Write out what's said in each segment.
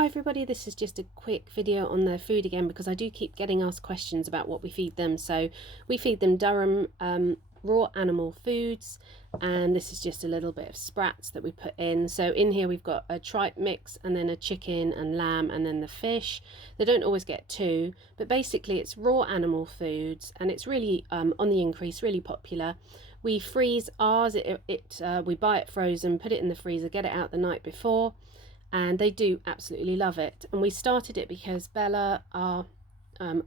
Hi everybody, this is just a quick video on their food again because I do keep getting asked questions about what we feed them. So we feed them Durham raw animal foods, and this is just a little bit of sprats that we put in. So in here we've got a tripe mix and then a chicken and lamb and then the fish. They don't always get two, but basically it's raw animal foods and it's really on the increase, really popular. We freeze ours, we buy it frozen, put it in the freezer, get it out the night before, and they do absolutely love it. And we started it because Bella, our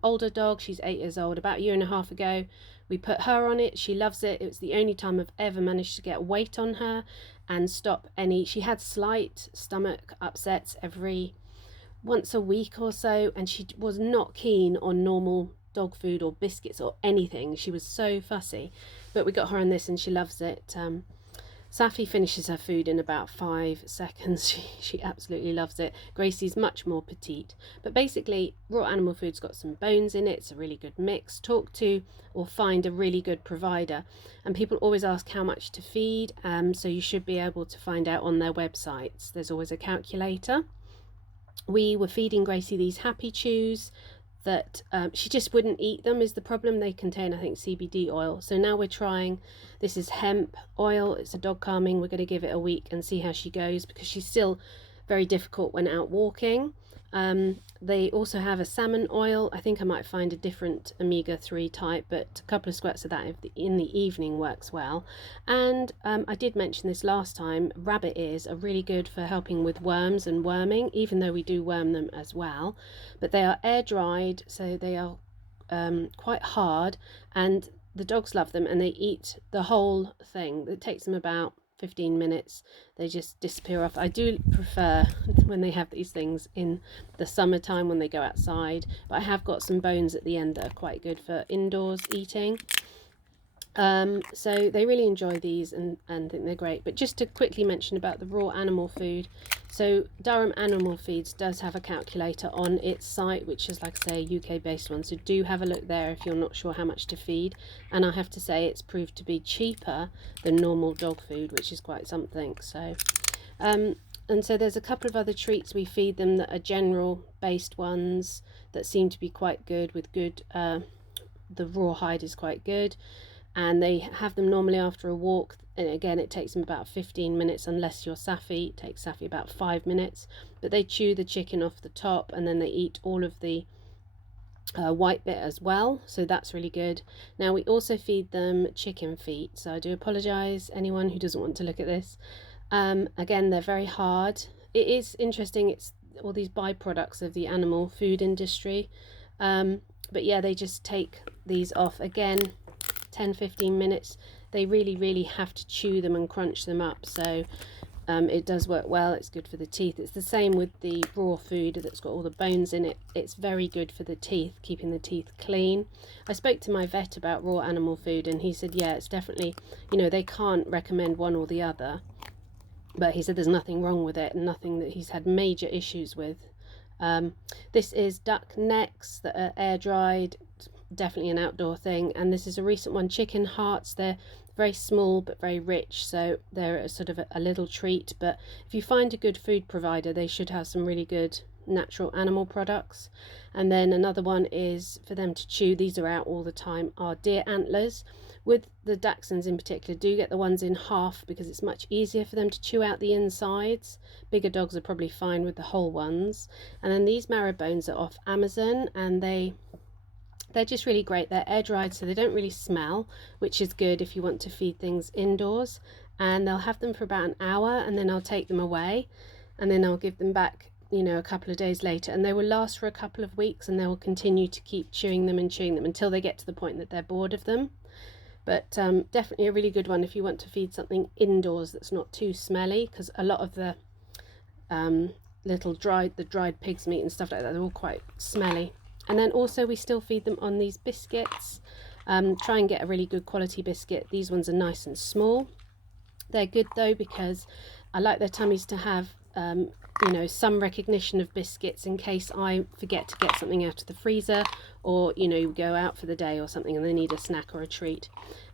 older dog, she's 8 years old, about a year and a half ago, we put her on it. She loves it. It was the only time I've ever managed to get weight on her and stop any. She had slight stomach upsets every once a week or so, and she was not keen on normal dog food or biscuits or anything. She was so fussy, but we got her on this and she loves it. Saffy finishes her food in about 5 seconds. She absolutely loves it. Gracie's much more petite. But basically, raw animal food's got some bones in it. It's a really good mix. Talk to or find a really good provider. And people always ask how much to feed. So you should be able to find out on their websites. There's always a calculator. We were feeding Gracie these Happy Chews that she just wouldn't eat them is the problem. They contain, I think, CBD oil. So now we're trying, this is hemp oil. It's a dog calming. We're going to give it a week and see how she goes because she's still very difficult when out walking. They also have a salmon oil. I think I might find a different omega-3 type, but a couple of squirts of that in the evening works well. And I did mention this last time, rabbit ears are really good for helping with worms and worming, even though we do worm them as well. But they are air dried, so they are quite hard, and the dogs love them and they eat the whole thing. It takes them about 15 minutes. They just disappear off. I do prefer when they have these things in the summertime when they go outside, but I have got some bones at the end that are quite good for indoors eating. So they really enjoy these and think they're great. But just to quickly mention about the raw animal food, so Durham Animal Feeds does have a calculator on its site, which is, like I say, a UK based one, so do have a look there if you're not sure how much to feed. And I have to say it's proved to be cheaper than normal dog food, which is quite something. So and so there's a couple of other treats we feed them that are general based ones that seem to be quite good with good the raw hide is quite good, and they have them normally after a walk, and again it takes them about 15 minutes unless you're Saffy. It takes Saffy about 5 minutes, but they chew the chicken off the top and then they eat all of the white bit as well, so that's really good. Now we also feed them chicken feet, so I do apologize anyone who doesn't want to look at this. Again, they're very hard. It is interesting, it's all these byproducts of the animal food industry, but yeah, they just take these off again 10-15 minutes. They really have to chew them and crunch them up, so it does work well. It's good for the teeth. It's the same with the raw food that's got all the bones in it. It's very good for the teeth, keeping the teeth clean. I spoke to my vet about raw animal food and he said, yeah, it's definitely, you know, they can't recommend one or the other, but he said there's nothing wrong with it and nothing that he's had major issues with. This is duck necks that are air dried, definitely an outdoor thing. And this is a recent one, chicken hearts. They're very small but very rich, so they're a sort of a little treat. But if you find a good food provider, they should have some really good natural animal products. And then another one is for them to chew, these are out all the time, are deer antlers. With the dachshunds in particular, do get the ones in half because it's much easier for them to chew out the insides. Bigger dogs are probably fine with the whole ones. And then these marrow bones are off Amazon, and they're just really great. They're air dried, so they don't really smell, which is good if you want to feed things indoors. And they'll have them for about an hour and then I'll take them away and then I'll give them back, you know, a couple of days later, and they will last for a couple of weeks and they will continue to keep chewing them until they get to the point that they're bored of them. But definitely a really good one if you want to feed something indoors that's not too smelly, because a lot of the dried pig's meat and stuff like that, they're all quite smelly. And then also we still feed them on these biscuits. Try and get a really good quality biscuit. These ones are nice and small. They're good though because I like their tummies to have you know, some recognition of biscuits in case I forget to get something out of the freezer, or you know, go out for the day or something and they need a snack or a treat.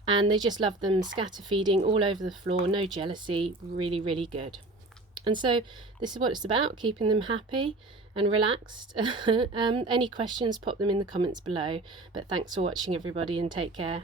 And they just love them, scatter feeding all over the floor, no jealousy, really good. And so this is what it's about, keeping them happy and relaxed. Any questions, pop them in the comments below. But thanks for watching, everybody, and take care.